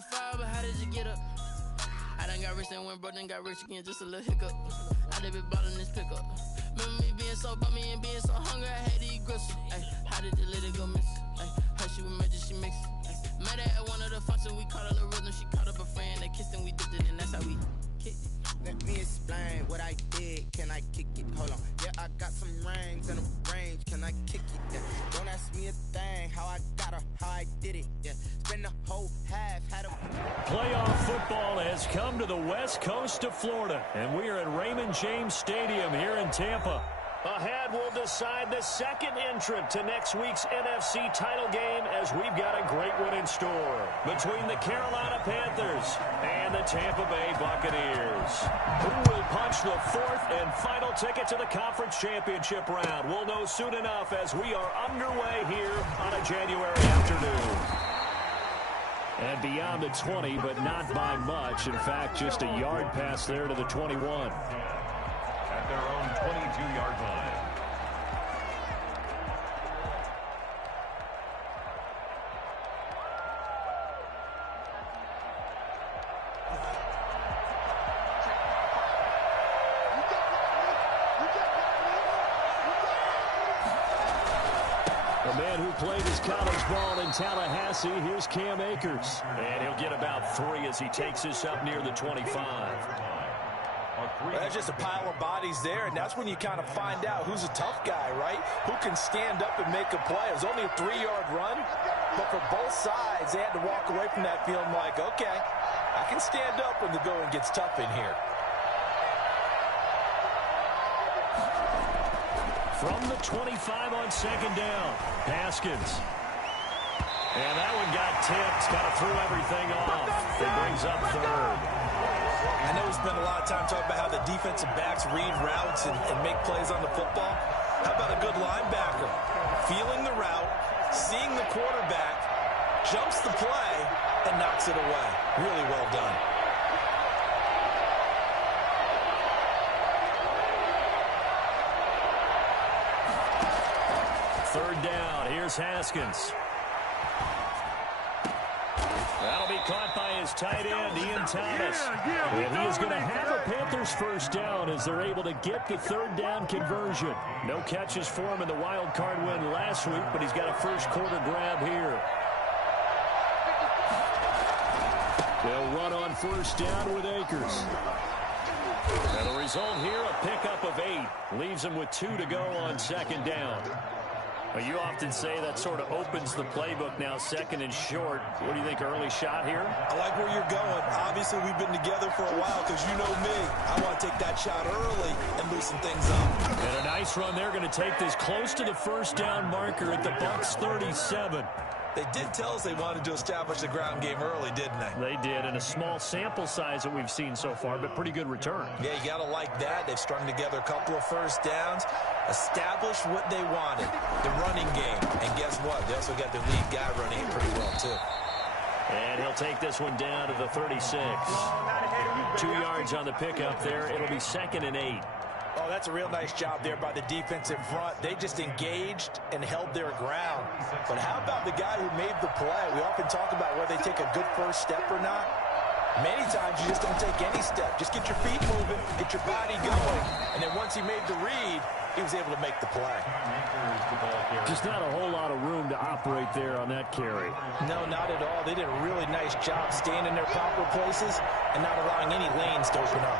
to fall, but how did you get up? I done got rich and went broke, then got rich again, just a little hiccup. I done been ballin' this pickup. Remember me being so bummy and being so hungry, I had to eat gristle. Ay, how did the lady go miss? Ay, how she was magic, she mixed. Met her at one of the functions, we caught her the rhythm. She caught up a friend, they kissed and we dipped it, and that's how we kicked it. Let me explain what I did. Can I kick it? Hold on. Yeah, I got some rings and a range. Can I kick it? Yeah. Don't ask me a thing. How I got her, how I did it. Yeah. Spend the whole half, had a... Playoff football has come to the west coast of Florida, and we are at Raymond James Stadium here in Tampa. Ahead, we'll decide the second entrant to next week's NFC title game, as we've got a great one in store between the Carolina Panthers and the Tampa Bay Buccaneers. Who will punch the fourth and final ticket to the conference championship round? We'll know soon enough as we are underway here on a January afternoon. And beyond the 20, but not by much. In fact, just a yard pass there to the 21. At their own 22-yard line. The man who played his college ball in Tallahassee, here's Cam Akers. And he'll get about 3 as he takes this up near the 25. That's just a pile of bodies there, and that's when you kind of find out who's a tough guy, right? Who can stand up and make a play. It was only a 3-yard run, but for both sides, they had to walk away from that feeling like, okay, I can stand up when the going gets tough in here. From the 25 on second down, Haskins. And that one got tipped, kind of threw everything off. It brings up third. I know we spent a lot of time talking about how the defensive backs read routes and make plays on the football. How about a good linebacker? Feeling the route, seeing the quarterback, jumps the play, and knocks it away. Really well done. Third down, here's Haskins. That'll be caught by his tight end, Ian Thomas. And he is going to have a Panthers first down as they're able to get the third down conversion. No catches for him in the wild card win last week, but he's got a first quarter grab here. They'll run on first down with Akers. And the result here, a pickup of 8. Leaves him with 2 to go on second down. Well, you often say that sort of opens the playbook now, second and short. What do you think, early shot here? I like where you're going. Obviously, we've been together for a while because you know me. I want to take that shot early and loosen things up. And a nice run there, going to take this close to the first down marker at the Bucs 37. They did tell us they wanted to establish the ground game early, didn't they? They did, and a small sample size that we've seen so far, but pretty good return. Yeah, you got to like that. They've strung together a couple of first downs, established what they wanted, the running game. And guess what? They also got their lead guy running it pretty well, too. And he'll take this one down to the 36. 2 yards on the pickup there. It'll be 2nd and 8. Oh, that's a real nice job there by the defensive front. They just engaged and held their ground. But how about the guy who made the play? We often talk about whether they take a good first step or not. Many times you just don't take any step. Just get your feet moving, get your body going. And then once he made the read, he was able to make the play. Just not a whole lot of room to operate there on that carry. No, not at all. They did a really nice job staying in their proper places and not allowing any lanes to open up.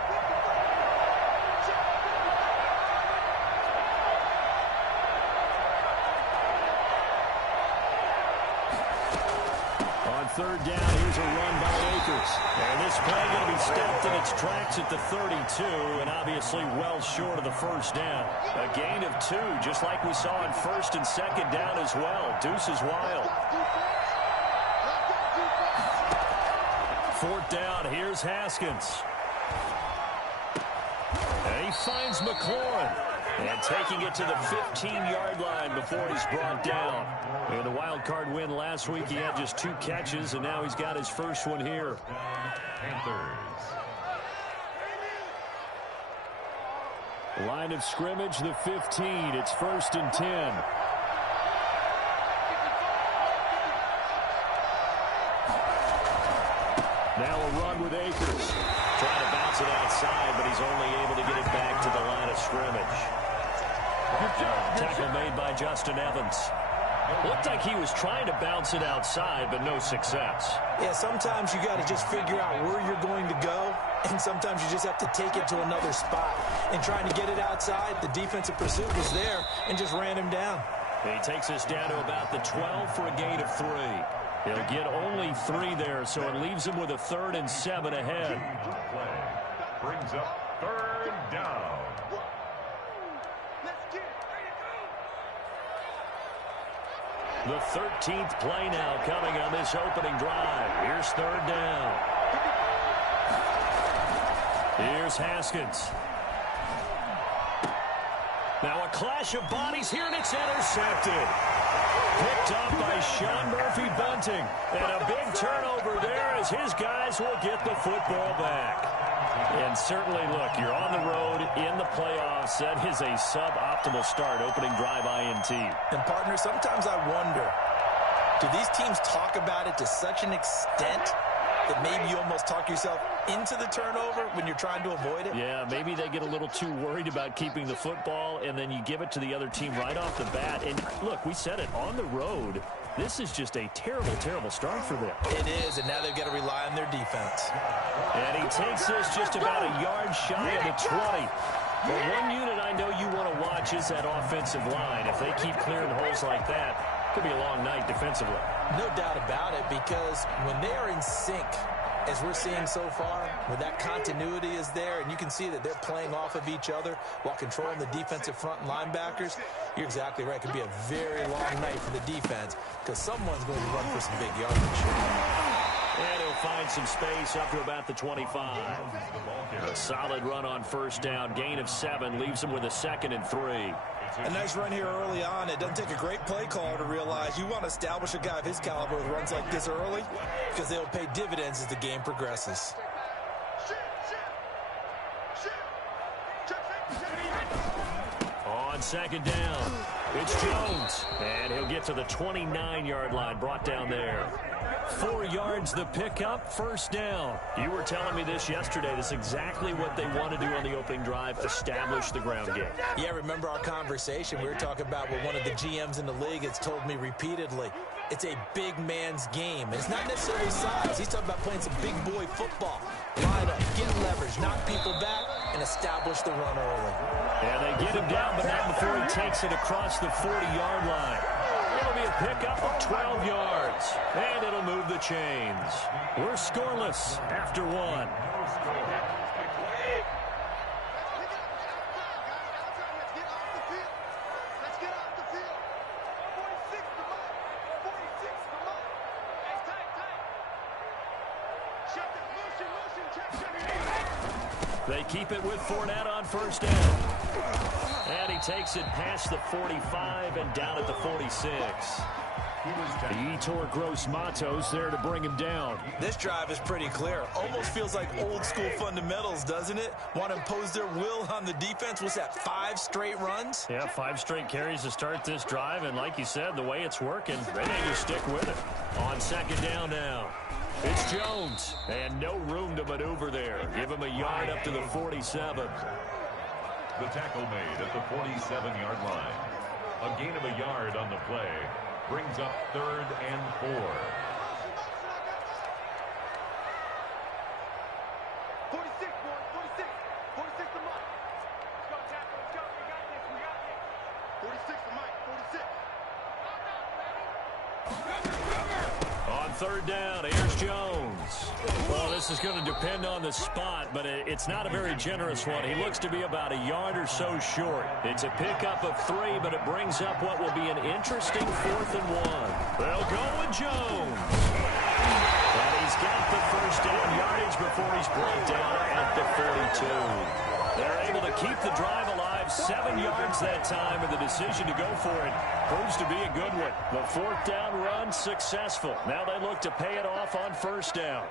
Third down, here's a run by Akers. And this play going to be stopped in its tracks at the 32, and obviously well short of the first down. A gain of 2, just like we saw on first and second down as well. Deuce is wild. Fourth down, here's Haskins. And he finds McLaurin. And taking it to the 15-yard line before he's brought down. In the wild card win last week, he had just 2 catches, and now he's got his first one here. Panthers. Line of scrimmage, the 15. It's 1st and 10. Now a run with Akers. Trying to bounce it outside, but he's only able to get it back to the line of scrimmage. Tackle made by Justin Evans. Looked like he was trying to bounce it outside, but no success. Yeah, sometimes you got to just figure out where you're going to go, and sometimes you just have to take it to another spot. And trying to get it outside, the defensive pursuit was there and just ran him down. He takes us down to about the 12 for a gain of 3. He'll get only 3 there, so it leaves him with a 3rd and 7 ahead. Brings up 3rd down. The 13th play now coming on this opening drive. Here's 3rd down. Here's Haskins. Now a clash of bodies here, and it's intercepted. Picked up by Sean Murphy-Bunting. And a big turnover there as his guys will get the football back. And certainly, look, you're on the road in the playoffs. That is a suboptimal start, opening drive INT. And, partner, sometimes I wonder, do these teams talk about it to such an extent that maybe you almost talk yourself into the turnover when you're trying to avoid it? Yeah, maybe they get a little too worried about keeping the football, and then you give it to the other team right off the bat. And, look, we said it, on the road, this is just a terrible, terrible start for them. It is, and now they've got to rely on their defense. And he takes this just about a yard shy of the 20. But one unit I know you want to watch is that offensive line. If they keep clearing holes like that, could be a long night defensively. No doubt about it, because when they are in sync, as we're seeing so far, when that continuity is there, and you can see that they're playing off of each other while controlling the defensive front and linebackers, you're exactly right. It could be a very long night for the defense because someone's going to run for some big yardage. And he'll find some space up to about the 25. A solid run on 1st down. Gain of 7 leaves him with a 2nd and 3. A nice run here early on. It doesn't take a great play caller to realize you want to establish a guy of his caliber with runs like this early because they'll pay dividends as the game progresses. On 2nd down, it's Jones. And he'll get to the 29-yard line, brought down there. 4 yards the pickup, 1st down. You were telling me this yesterday. This is exactly what they want to do on the opening drive, establish the ground game. Yeah, remember our conversation? We were talking about what one of the GMs in the league has told me repeatedly. It's a big man's game. And it's not necessarily size. He's talking about playing some big boy football. Line up, get leverage, knock people back, and establish the run early. And they get him down, but not before he takes it across the 40-yard line. It'll be a pickup of 12 yards, and it'll move the chains. We're scoreless after 1. They keep it with Fournette on 1st down. And he takes it past the 45 and down at the 46. Yetur Gross-Matos there to bring him down. This drive is pretty clear. Almost feels like old school fundamentals, doesn't it? Want to impose their will on the defense. What's that, 5 straight runs? Yeah, 5 straight carries to start this drive. And like you said, the way it's working, they may just stick with it. On 2nd down now, it's Jones. And no room to maneuver there. Give him a yard up to the 47. The tackle made at the 47-yard line. A gain of a yard on the play. Brings up 3rd and 4. 46, boy, 46. 46 to Mike. Let's go, tackle, let's go. We got this, we got this. 46 to Mike, 46. On 3rd down, here's Jones. Well, this is going to depend on the spot, but it's not a very generous one. He looks to be about a yard or so short. It's a pickup of 3, but it brings up what will be an interesting 4th and 1. They'll go with Jones. And he's got the 1st down yardage before he's brought down at the 42. They're able to keep the drive alive, 7 yards that time, and the decision to go for it proves to be a good one. The 4th down run successful. Now they look to pay it off on 1st down.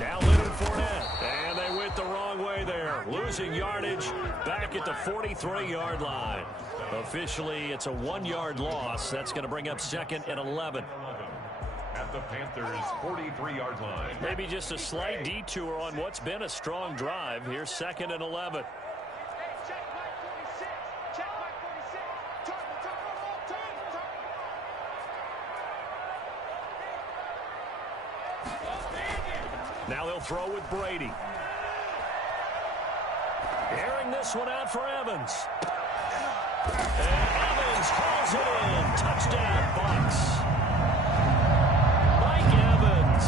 Now Leonard Fournette, and they went the wrong way there. Losing yardage back at the 43-yard line. Officially, it's a 1-yard loss. That's going to bring up 2nd and 11. the Panthers' 43-yard line. Maybe just a slight detour on what's been a strong drive. Here's 2nd and 11. Now they'll throw with Brady. Airing this one out for Evans. And Evans calls it in. Touchdown, Bucs. Mike Evans,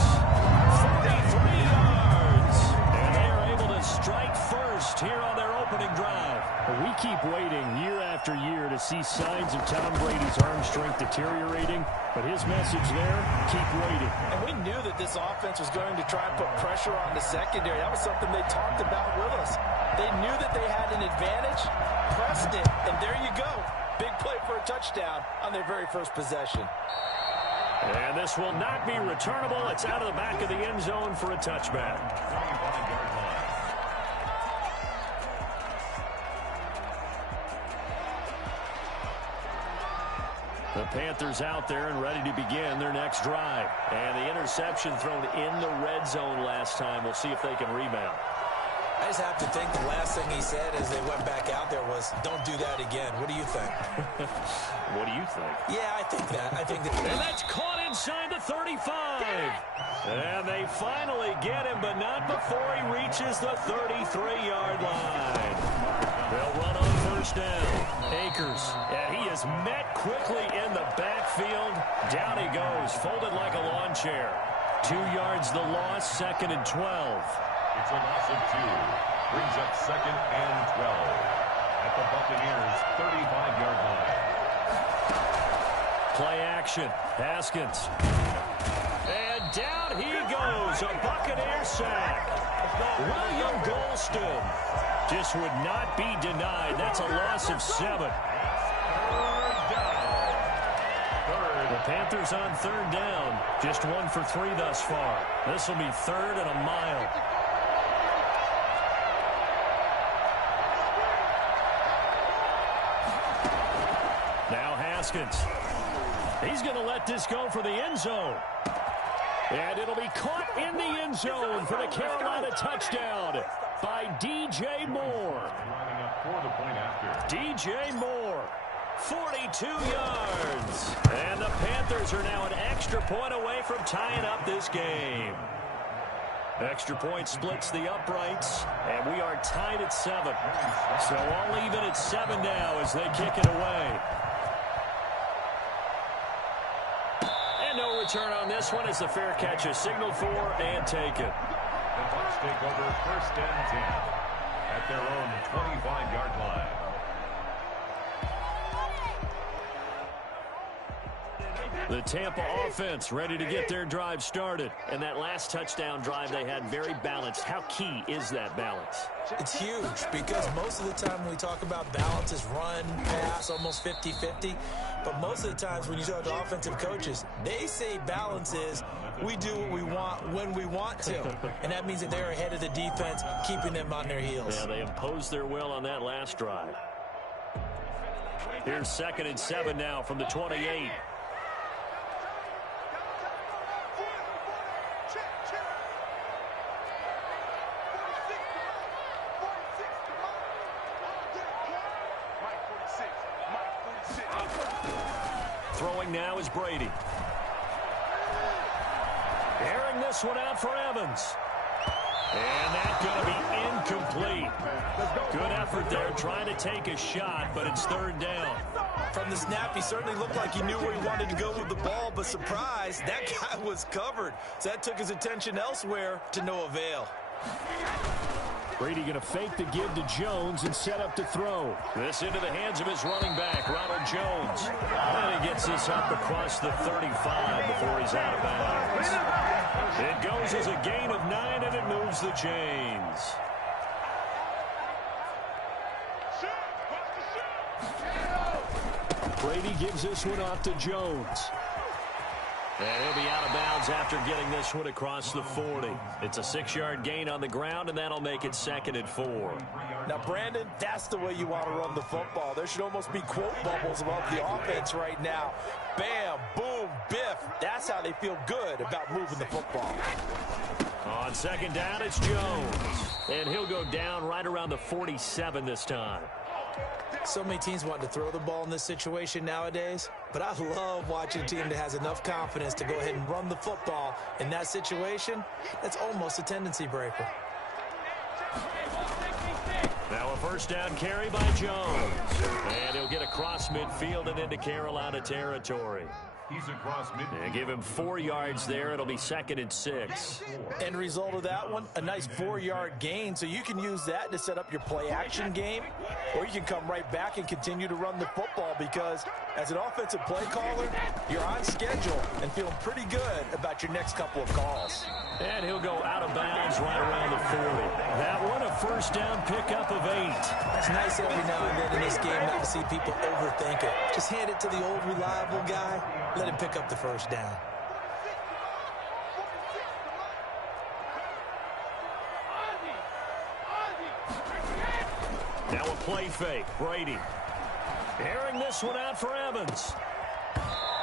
43 yards. And they are able to strike first here on their opening drive. We keep waiting year after year to see signs of Tom Brady's arm strength deteriorating, but his message there, keep waiting. And we knew that this offense was going to try and put pressure on the secondary. That was something they talked about with us. They knew that they had an advantage, pressed it, and there you go. Big play for a touchdown on their very first possession. And this will not be returnable. It's out of the back of the end zone for a touchback. 25-yard line. The Panthers out there and ready to begin their next drive. And the interception thrown in the red zone last time. We'll see if they can rebound. I just have to think the last thing he said as they went back out there was, don't do that again. What do you think? What do you think? Yeah, I think that. And that's caught inside the 35. And they finally get him, but not before he reaches the 33-yard line. They'll run on first down. Akers, and he is met quickly in the backfield. Down he goes, folded like a lawn chair. 2 yards the loss, 2nd and 12. It's a loss of 2. Brings up 2nd and 12. At the Buccaneers' 35-yard line. Play action. Haskins. And down he goes. A Buccaneer sack. William Golston just would not be denied. That's a loss of 7. The Panthers on 3rd down. Just 1 for 3 thus far. This will be 3rd and a mile. Now Haskins. He's going to let this go for the end zone. And it'll be caught in the end zone for the Carolina touchdown by DJ Moore. Lining up for the point after. DJ Moore, 42 yards. And the Panthers are now an extra point away from tying up this game. Extra point splits the uprights, and we are tied at 7. So all even at 7 now as they kick it away. And no return on this one as the fair catch is signaled for and taken. The Bucs take over 1st and 10 at their own 25-yard line. The Tampa offense ready to get their drive started. And that last touchdown drive they had very balanced. How key is that balance? It's huge because most of the time when we talk about balance is run, pass, almost 50-50. But most of the times when you talk to offensive coaches, they say balance is we do what we want when we want to. And that means that they're ahead of the defense, keeping them on their heels. Yeah, they imposed their will on that last drive. Here's 2nd and 7 now from the 28. Throwing now is Brady. Airing this one out for Evans. And that's going to be incomplete. Good effort there trying to take a shot, but it's 3rd down. From the snap, he certainly looked like he knew where he wanted to go with the ball, but surprise, that guy was covered. So that took his attention elsewhere to no avail. Brady going to fake the give to Jones and set up to throw. This into the hands of his running back, Ronald Jones. And he gets this up across the 35 before he's out of bounds. It goes as a gain of 9, and it moves the chains. Brady gives this one off to Jones. And he'll be out of bounds after getting this one across the 40. It's a 6-yard gain on the ground, and that'll make it 2nd and 4. Now, Brandon, that's the way you want to run the football. There should almost be quote bubbles above the offense right now. Bam, boom, biff, that's how they feel good about moving the football. On second down, it's Jones. And he'll go down right around the 47 this time. So many teams want to throw the ball in this situation nowadays, but I love watching a team that has enough confidence to go ahead and run the football. In that situation, that's almost a tendency breaker. Now a first down carry by Jones. And he'll get across midfield and into Carolina territory. He's across midfield. And give him 4 yards there. It'll be 2nd and 6. End result of that one, a nice 4-yard gain. So you can use that to set up your play-action game, or you can come right back and continue to run the football because as an offensive play caller, you're on schedule and feeling pretty good about your next couple of calls. And he'll go out of bounds right around the 40. That one, a first down pickup of 8. It's nice every now and then in this game not to see people overthink it. Just hand it to the old reliable guy. Let him pick up the first down. Now a play fake. Brady. Airing this one out for Evans.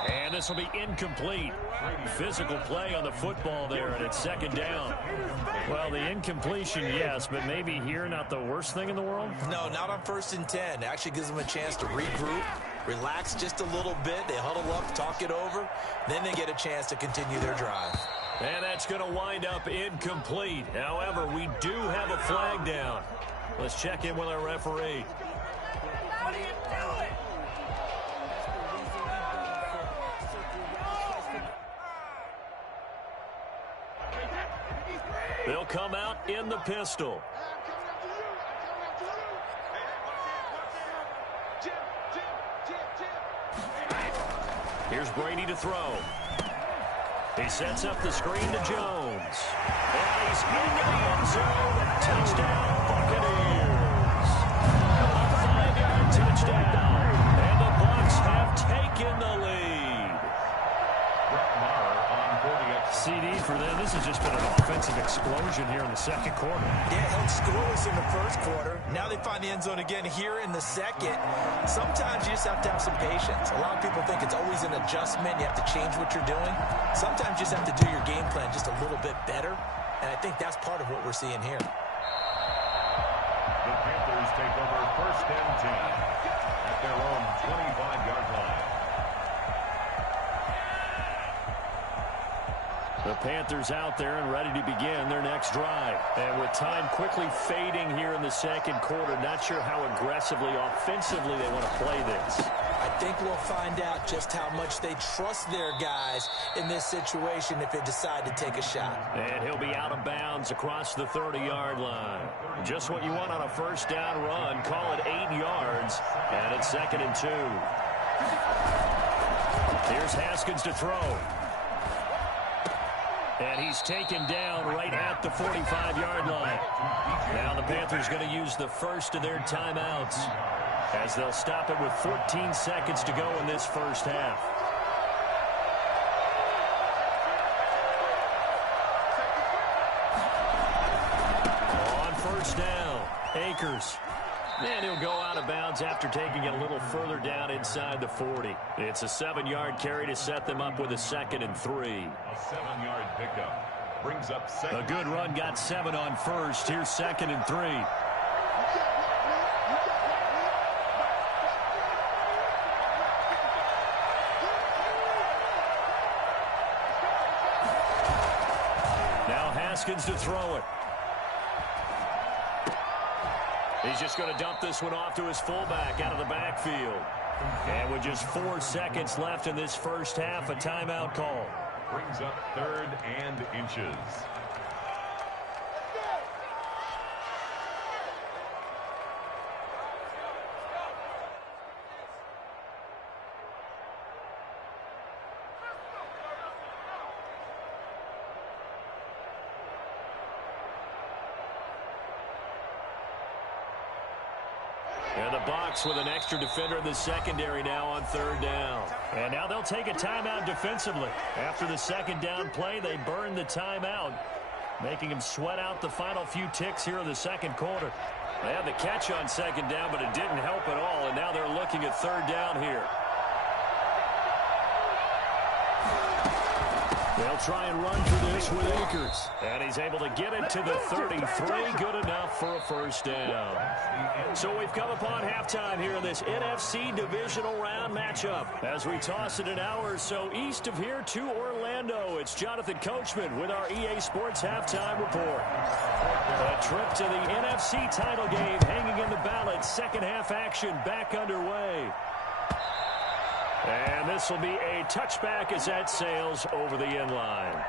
And this will be incomplete. Physical play on the football there, and it's 2nd down. Well, the incompletion, yes, but maybe here not the worst thing in the world? No, not on 1st and 10. It actually gives them a chance to regroup, relax just a little bit. They huddle up, talk it over. Then they get a chance to continue their drive. And that's going to wind up incomplete. However, we do have a flag down. Let's check in with our referee. They'll come out in the pistol. Here's Brady to throw. He sets up the screen to Jones. And he's into the end zone. Touchdown, Buccaneers. A 5-yard touchdown. And the Bucs have taken the lead. CD for them. This has just been an offensive explosion here in the 2nd quarter. Yeah, held scoreless in the 1st quarter. Now they find the end zone again here in the 2nd. Sometimes you just have to have some patience. A lot of people think it's always an adjustment. You have to change what you're doing. Sometimes you just have to do your game plan just a little bit better. And I think that's part of what we're seeing here. The Panthers take over 1st and 10 at their own 25-yard line. The Panthers out there and ready to begin their next drive. And with time quickly fading here in the 2nd quarter, not sure how aggressively, offensively they want to play this. I think we'll find out just how much they trust their guys in this situation if they decide to take a shot. And he'll be out of bounds across the 30-yard line. Just what you want on a first down run. Call it 8 yards. And it's 2nd and 2. Here's Haskins to throw. And he's taken down right at the 45-yard line. Now the Panthers going to use the first of their timeouts as they'll stop it with 14 seconds to go in this first half. On first down, Akers. And he'll go out of bounds after taking it a little further down inside the 40. It's a 7-yard carry to set them up with a 2nd and 3. A 7-yard pickup brings up 2nd. A good run got 7 on first. Here's 2nd and 3. Now Haskins to throw it. He's just going to dump this one off to his fullback out of the backfield. And with just 4 seconds left in this first half, a timeout call. Brings up 3rd and inches. And the Bucs with an extra defender in the secondary now on 3rd down. And now they'll take a timeout defensively. After the 2nd down play, they burn the timeout, making them sweat out the final few ticks here in the 2nd quarter. They had the catch on 2nd down, but it didn't help at all, and now they're looking at 3rd down here. They'll try and run for this with Akers. And he's able to get it to the 33. Good enough for a first down. So we've come upon halftime here in this NFC Divisional Round matchup. As we toss it an hour or so east of here to Orlando, it's Jonathan Coachman with our EA Sports Halftime Report. A trip to the NFC title game hanging in the balance. Second half action back underway. And this will be a touchback as that sails over the end line.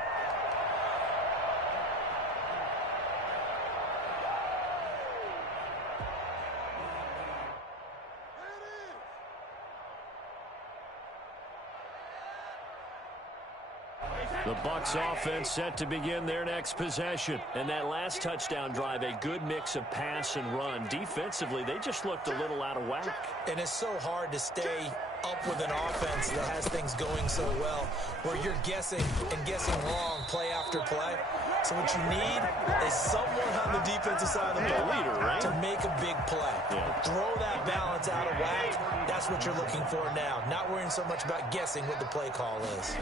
The Bucs offense set to begin their next possession. And that last touchdown drive, a good mix of pass and run. Defensively, they just looked a little out of whack. And it's so hard to stay up with an offense that has things going so well, where you're guessing and guessing wrong play after play. So what you need is someone on the defensive side of the ball to make a big play. Throw that balance out of whack. That's what you're looking for now. Not worrying so much about guessing what the play call is.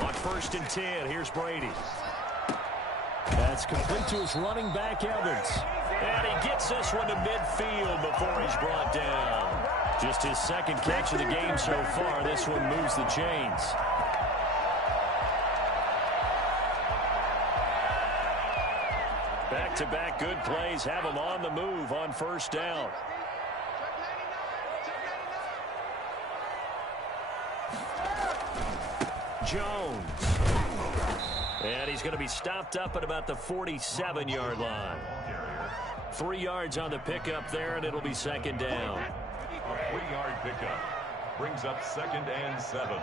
On 1st and 10, here's Brady. That's complete to his running back, Evans. And he gets this one to midfield before he's brought down. Just his second catch of the game so far. This one moves the chains. Back-to-back good plays have him on the move on first down. Jones. And he's going to be stopped up at about the 47-yard line. 3 yards on the pickup there, and it'll be second down. A 3-yard pickup brings up 2nd and 7.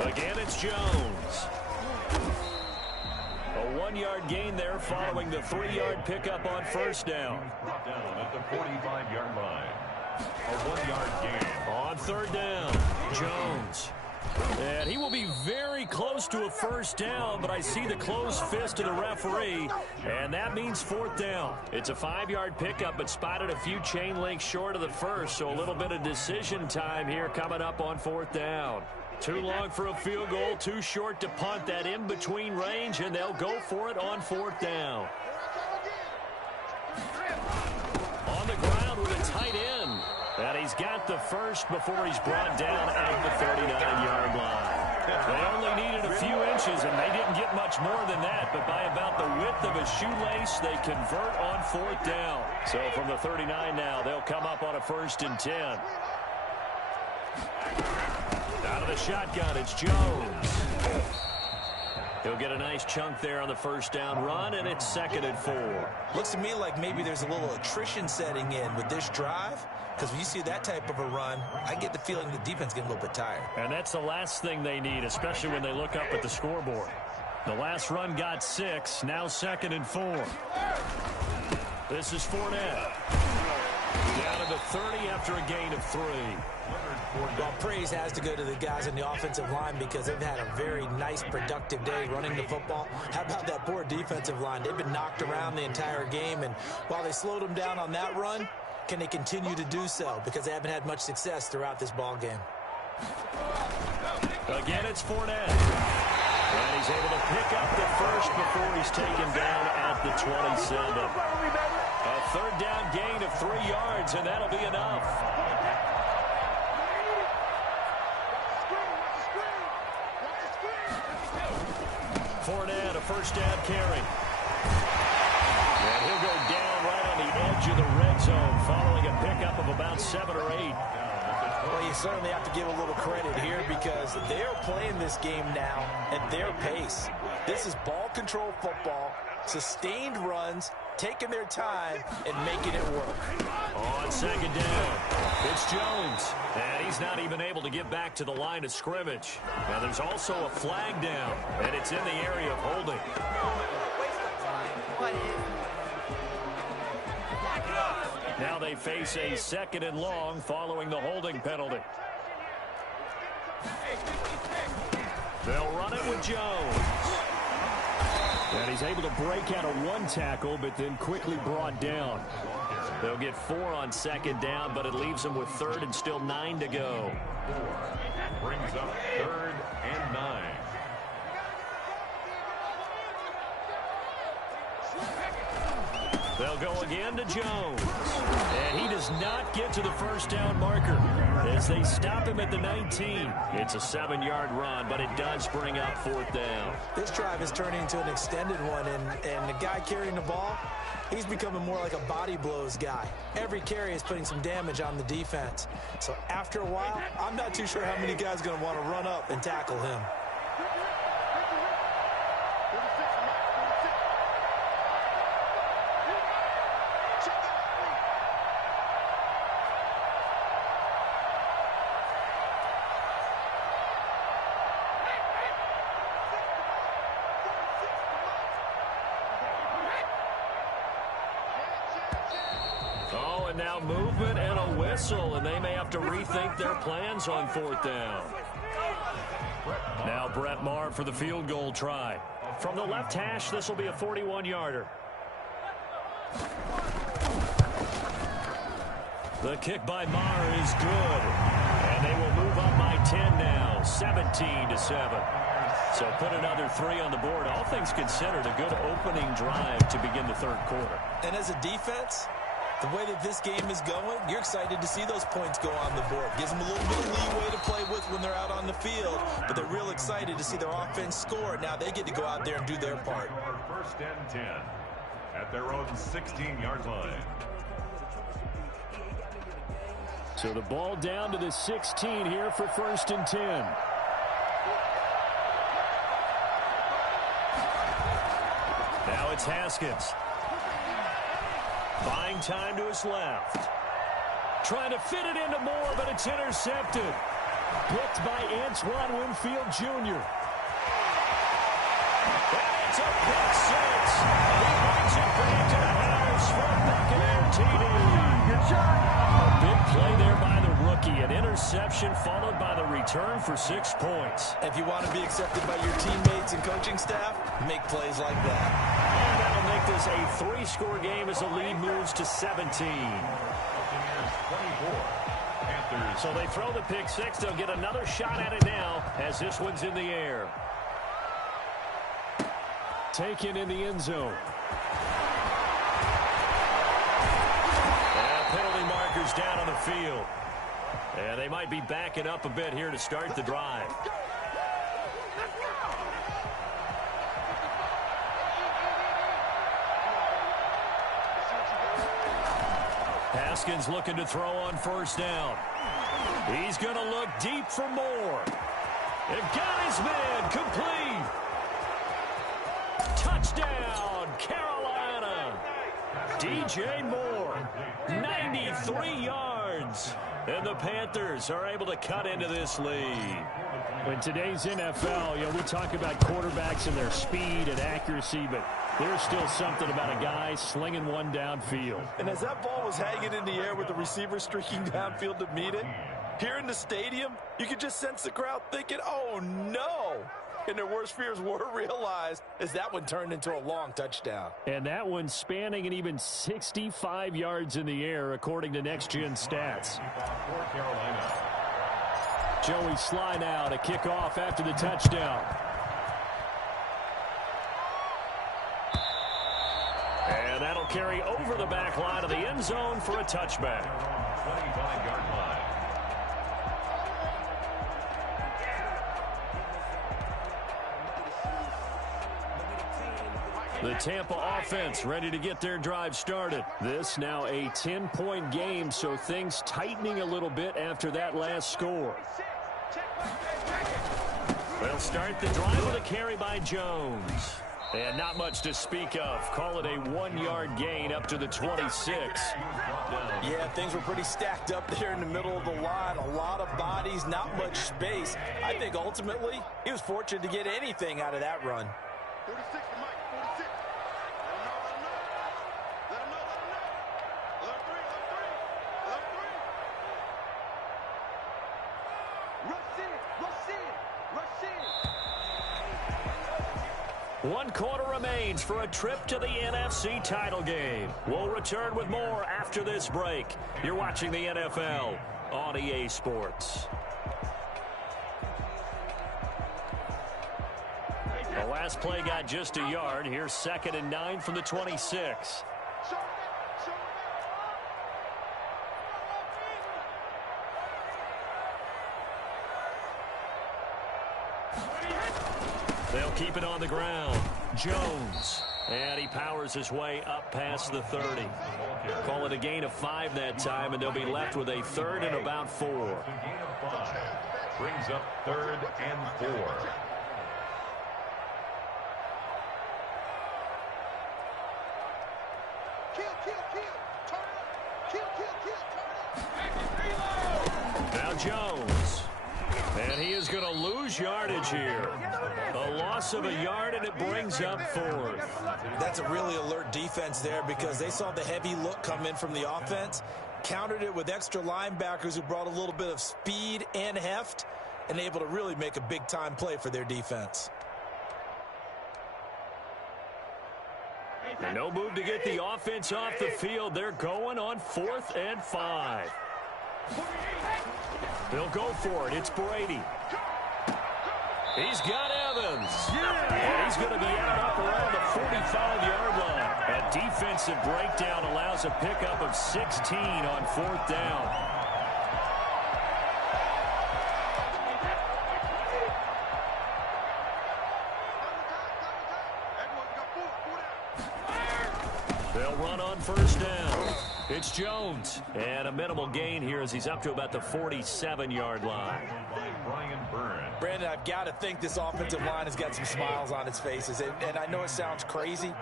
Again, it's Jones. A 1-yard gain there following the 3-yard pickup on first down. Brought down at the 45-yard line. A 1-yard gain. On third down, Jones. And he will be very close to a first down, but I see the closed fist of the referee, and that means fourth down. It's a 5-yard pickup, but spotted a few chain links short of the first, so a little bit of decision time here coming up on fourth down. Too long for a field goal, too short to punt. That in-between range, and they'll go for it on fourth down. On the ground with a tight end. And he's got the first before he's brought down at the 39-yard line. They only needed a few inches, and they didn't get much more than that. But by about the width of a shoelace, they convert on fourth down. So from the 39 now, they'll come up on a 1st and 10. Out of the shotgun, it's Jones. He'll get a nice chunk there on the first down run, and it's 2nd and 4. Looks to me like maybe there's a little attrition setting in with this drive, because when you see that type of a run, I get the feeling the defense getting a little bit tired. And that's the last thing they need, especially when they look up at the scoreboard. The last run got 6, now 2nd and 4. This is Fournette. Down to the 30 after a gain of 3. Well, praise has to go to the guys in the offensive line because they've had a very nice, productive day running the football. How about that poor defensive line? They've been knocked around the entire game, and while they slowed them down on that run, can they continue to do so? Because they haven't had much success throughout this ball game. Again, it's Fournette. And he's able to pick up the first before he's taken down at the 27. A third down gain of 3 yards, and that'll be enough. Fournette, a first down carry. And he'll go down right on the edge of the red zone following a pickup of about 7 or 8. Well, you certainly have to give a little credit here because they're playing this game now at their pace. This is ball control football, sustained runs, taking their time and making it work. On second down, it's Jones. And he's not even able to get back to the line of scrimmage. Now there's also a flag down, and it's in the area of holding. Now they face a 2nd and long following the holding penalty. They'll run it with Jones. And he's able to break out of one tackle, but then quickly brought down. They'll get 4 on second down, but it leaves them with third and still 9 to go. 4 brings up 3rd and 9. They'll go again to Jones. And he does not get to the first down marker as they stop him at the 19. It's a 7-yard run, but it does bring up 4th down. This drive is turning into an extended one, and the guy carrying the ball, he's becoming more like a body blows guy. Every carry is putting some damage on the defense. So after a while, I'm not too sure how many guys are going to want to run up and tackle him. Now movement and a whistle, and they may have to rethink their plans on 4th down. Now Brett Maher for the field goal try. From the left hash, this will be a 41-yarder. The kick by Maher is good, and they will move up by 10 now, 17-7. So put another 3 on the board. All things considered, a good opening drive to begin the 3rd quarter. And as a defense, the way that this game is going, you're excited to see those points go on the board. Gives them a little bit of leeway to play with when they're out on the field, but they're real excited to see their offense score. Now they get to go out there and do their part. 1st and 10 at their own 16-yard line. So the ball down to the 16 here for 1st and 10. Now it's Haskins. Buying time to his left. Trying to fit it into Moore, but it's intercepted. Picked by Antoine Winfield Jr. And it's a pick 6. He brings it back to the house for a Buccaneer TD. Good shot. A big play there by the rookie. An interception followed by the return for 6 points. If you want to be accepted by your teammates and coaching staff, make plays like that. And that'll make this a 3-score game as the lead moves to 17. So they throw the pick 6. They'll get another shot at it now as this one's in the air. Taken in the end zone. And penalty markers down on the field. And they might be backing up a bit here to start the drive. Haskins looking to throw on 1st down. He's going to look deep for Moore. They've got his man complete. Touchdown, Carolina. DJ Moore, 93 yards. And the Panthers are able to cut into this lead. In today's NFL, we talk about quarterbacks and their speed and accuracy, but there's still something about a guy slinging one downfield. And as that ball was hanging in the air with the receiver streaking downfield to meet it, here in the stadium, you could just sense the crowd thinking, oh, no. And their worst fears were realized as that one turned into a long touchdown. And that one spanning an even 65 yards in the air, according to Next Gen Stats. Joey Sly now to kick off after the touchdown. And that'll carry over the back line of the end zone for a touchback. 25-yard line. The Tampa offense ready to get their drive started. This now a 10-point game, so things tightening a little bit after that last score. They'll start the drive with a carry by Jones. And not much to speak of. Call it a 1-yard gain up to the 26. Yeah, things were pretty stacked up there in the middle of the line. A lot of bodies, not much space. I think ultimately he was fortunate to get anything out of that run. 46 to Mike, 46. Let him know. Let him know. Rush in. 1 quarter remains for a trip to the NFC title game. We'll return with more after this break. You're watching the NFL on EA Sports. The last play got just a yard. Here's 2nd and 9 from the 26. They'll keep it on the ground. Jones. And he powers his way up past the 30. Call it a gain of 5 that time, and they'll be left with a 3rd and about 4. Gain of 5 brings up 3rd and 4. Now Jones. And he is going to lose yardage here. A loss of a yard, and it brings up 4th. That's a really alert defense there because they saw the heavy look come in from the offense, countered it with extra linebackers who brought a little bit of speed and heft, and able to really make a big-time play for their defense. And no move to get the offense off the field. They're going on 4th and 5. They'll go for it. It's Brady. He's got Evans. And he's going to be out up around the 45-yard line. A defensive breakdown allows a pickup of 16 on 4th down. They'll run on 1st down. It's Jones. And a minimal gain here as he's up to about the 47-yard line. Brandon, I've got to think this offensive line has got some smiles on its faces. And I know it sounds crazy,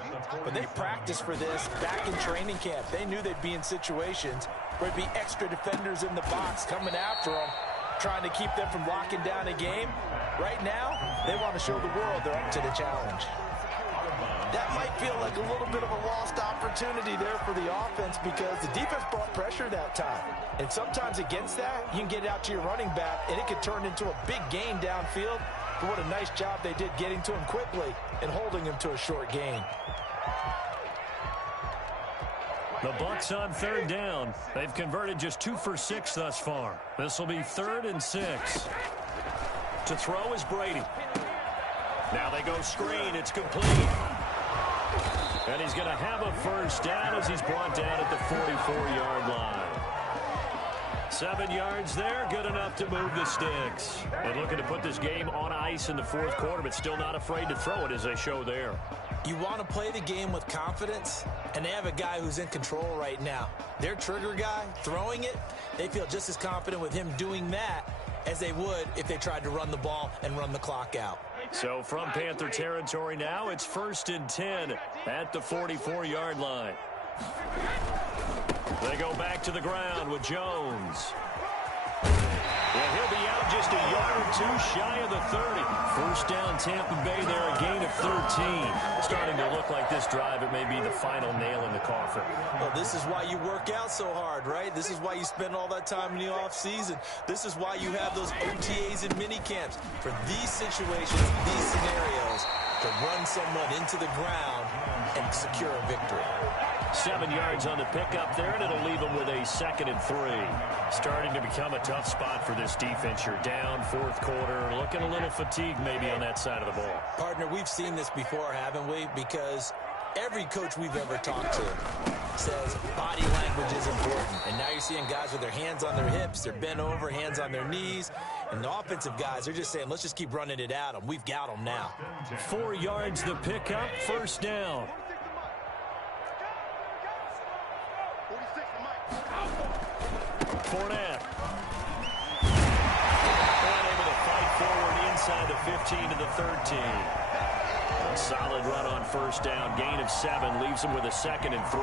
but they practiced for this back in training camp. They knew they'd be in situations where there'd be extra defenders in the box coming after them, trying to keep them from locking down a game. Right now, they want to show the world they're up to the challenge. That might feel like a little bit of a lost opportunity there for the offense because the defense brought pressure that time. And sometimes against that, you can get it out to your running back, and it could turn into a big gain downfield. But what a nice job they did getting to him quickly and holding him to a short gain. The Bucs on 3rd down. They've converted just 2 for 6 thus far. This will be 3rd and 6. To throw is Brady. Now they go screen. It's complete. And he's going to have a 1st down as he's brought down at the 44-yard line. 7 yards there, good enough to move the sticks. And looking to put this game on ice in the 4th quarter, but still not afraid to throw it as they show there. You want to play the game with confidence, and they have a guy who's in control right now. Their trigger guy, throwing it, they feel just as confident with him doing that as they would if they tried to run the ball and run the clock out. So from Panther territory now, it's 1st and 10 at the 44-yard line. They go back to the ground with Jones. Yeah, he'll be out just a yard or 2 shy of the 30. 1st down Tampa Bay there, a gain of 13. Starting to look like this drive, it may be the final nail in the coffin. Well, this is why you work out so hard, right? This is why you spend all that time in the offseason. This is why you have those OTAs and mini camps. For these situations, these scenarios, to run someone into the ground and secure a victory. 7 yards on the pickup there, and it'll leave them with a 2nd and 3. Starting to become a tough spot for this defense. You're down 4th quarter, looking a little fatigued maybe on that side of the ball. Partner, we've seen this before, haven't we? Because every coach we've ever talked to says body language is important. And now you're seeing guys with their hands on their hips, they're bent over, hands on their knees. And the offensive guys, they're just saying, let's just keep running it at them. We've got them now. 4 yards the pickup, 1st down. Fournette. And able to fight forward inside the 15 to the 13. A solid run on 1st down. Gain of 7 leaves them with a 2nd and 3.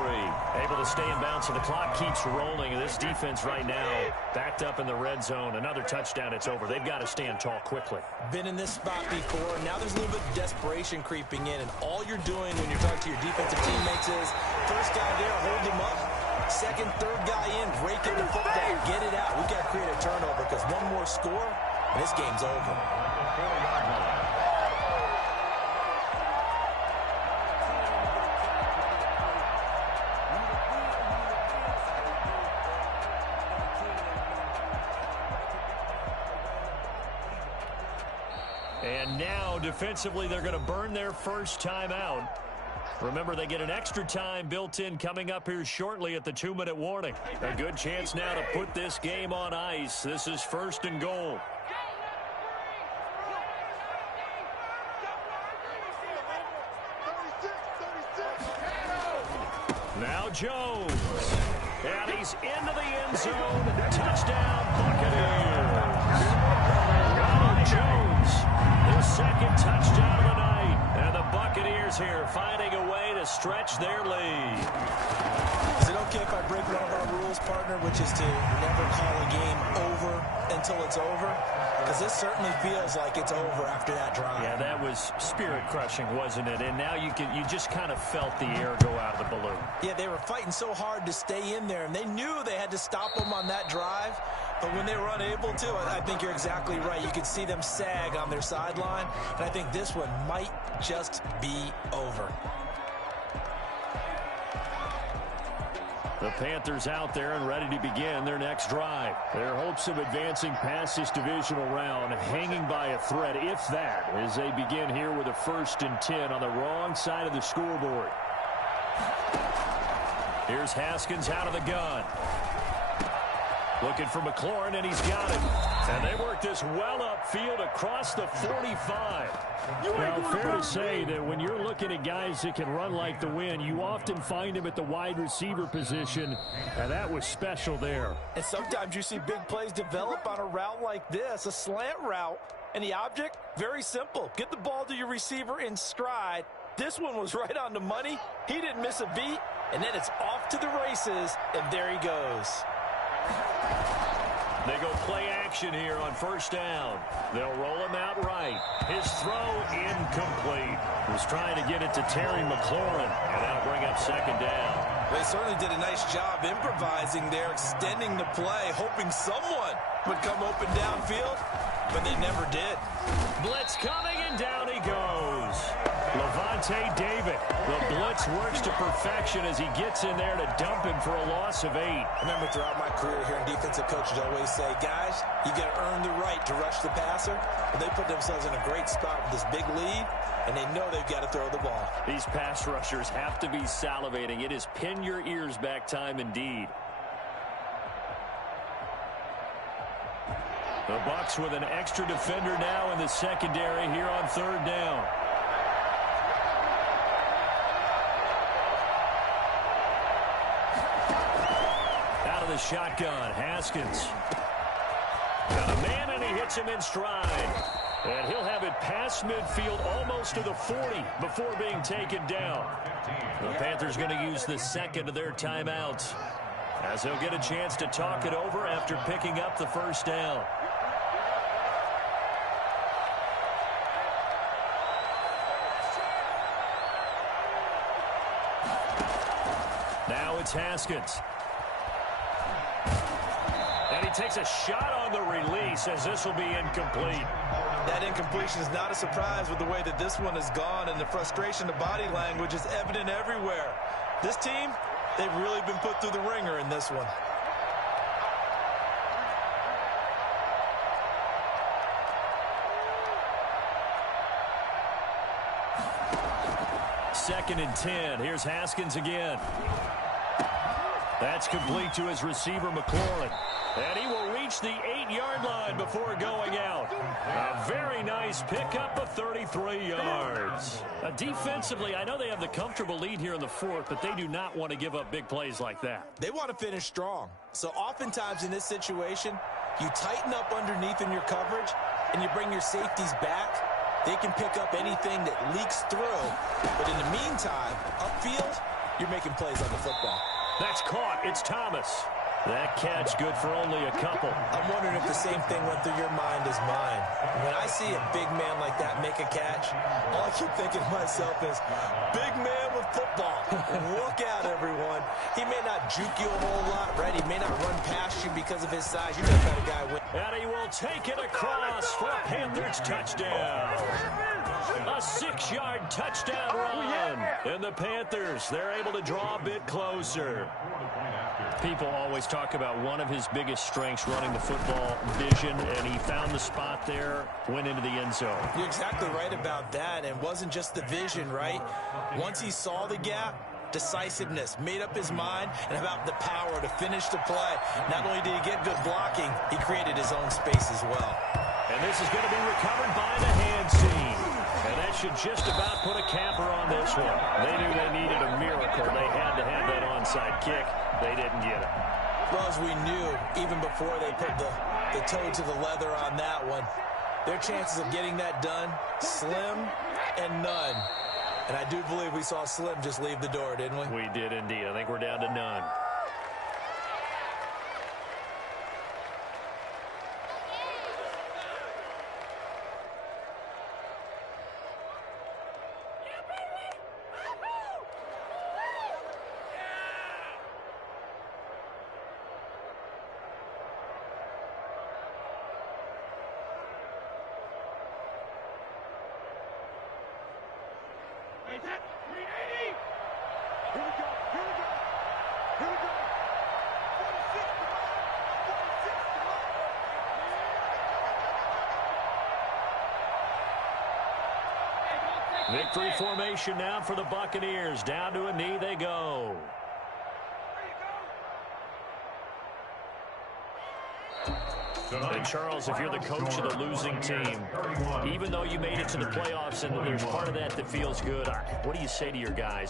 Able to stay in bounds, so the clock keeps rolling. And this defense right now backed up in the red zone. Another touchdown, it's over. They've got to stand tall quickly. Been in this spot before. Now there's a little bit of desperation creeping in. And all you're doing when you're talking to your defensive teammates is, first guy there, hold him up. 2nd, 3rd guy in, break in the football, get it out. We've got to create a turnover because one more score, and this game's over. And now, defensively, they're going to burn their first timeout. Remember, they get an extra time built in coming up here shortly at the 2-minute warning. A good chance now to put this game on ice. This is 1st and goal. Now Jones. And he's into the end zone. Touchdown, Buccaneers. Ronald Jones, his second touchdown of the night. And the Buccaneers here finding a way to stretch their lead. Is it okay if I break one of our rules, partner, which is to never call a game over until it's over? Because this certainly feels like it's over after that drive. Yeah, that was spirit-crushing, wasn't it? And now you just kind of felt the air go out of the balloon. Yeah, they were fighting so hard to stay in there, and they knew they had to stop them on that drive. But when they were unable to, I think you're exactly right. You could see them sag on their sideline, and I think this one might just be over. The Panthers out there and ready to begin their next drive. Their hopes of advancing past this divisional round hanging by a thread, if that, as they begin here with a 1st and 10 on the wrong side of the scoreboard. Here's Haskins out of the gun. Looking for McLaurin, and he's got it. And they work this well upfield across the 45. Well, fair to say that when you're looking at guys that can run like the wind, you often find them at the wide receiver position, and that was special there. And sometimes you see big plays develop on a route like this, a slant route, and the object, very simple. Get the ball to your receiver in stride. This one was right on the money. He didn't miss a beat, and then it's off to the races, and there he goes. They go play action here on 1st down. They'll roll him out right. His throw incomplete. Was trying to get it to Terry McLaurin, and that'll bring up 2nd down. They certainly did a nice job improvising there, extending the play, hoping someone would come open downfield, but they never did. Blitz coming, and down he goes. Levante David. The blitz works to perfection as he gets in there to dump him for a loss of 8. I remember throughout my career here in defensive coaches always say, guys, you got to earn the right to rush the passer. But they put themselves in a great spot with this big lead, and they know they've got to throw the ball. These pass rushers have to be salivating. It is pin your ears back time indeed. The Bucs with an extra defender now in the secondary here on 3rd down. Out of the shotgun, Haskins. Got a man, and he hits him in stride. And he'll have it past midfield almost to the 40 before being taken down. The Panthers going to use the 2nd of their timeouts, as they'll get a chance to talk it over after picking up the 1st down. Now it's Haskins. And he takes a shot on the release, as this will be incomplete. That incompletion is not a surprise with the way that this one has gone, and the frustration, the body language is evident everywhere. This team, they've really been put through the ringer in this one. Second and 10. Here's Haskins again. That's complete to his receiver, McLaurin. And he will reach the 8-yard line before going out. A very nice pickup of 33 yards. Defensively, I know they have the comfortable lead here in the 4th, but they do not want to give up big plays like that. They want to finish strong. So oftentimes in this situation, you tighten up underneath in your coverage, and you bring your safeties back. They can pick up anything that leaks through. But in the meantime, upfield, you're making plays on the football. That's caught. It's Thomas. That catch good for only a couple. I'm wondering if the same thing went through your mind as mine. When I see a big man like that make a catch, all I keep thinking to myself is, big man with football. Look out, everyone. He may not juke you a whole lot, right? He may not run past you because of his size. You know that kind of guy wins. And he will take it across for a Panthers touchdown. A 6-yard touchdown run. And the Panthers, they're able to draw a bit closer. People always talk about one of his biggest strengths running the football, vision, and he found the spot there, went into the end zone. You're exactly right about that, and wasn't just the vision, right? Once he saw the gap, decisiveness, made up his mind, and about the power to finish the play. Not only did he get good blocking, he created his own space as well. And this is going to be recovered by the hand seam. And that should just about put a capper on this one. They knew they needed a miracle. They had to have that onside kick. They didn't get it. Well, as we knew, even before they put the toe to the leather on that one, their chances of getting that done, slim and none. And I do believe we saw Slim just leave the door, didn't we? We did indeed. I think we're down to none. Victory formation now for the Buccaneers. Down to a knee they go. And Charles, if you're the coach of the losing team, even though you made it to the playoffs and there's part of that that feels good, what do you say to your guys?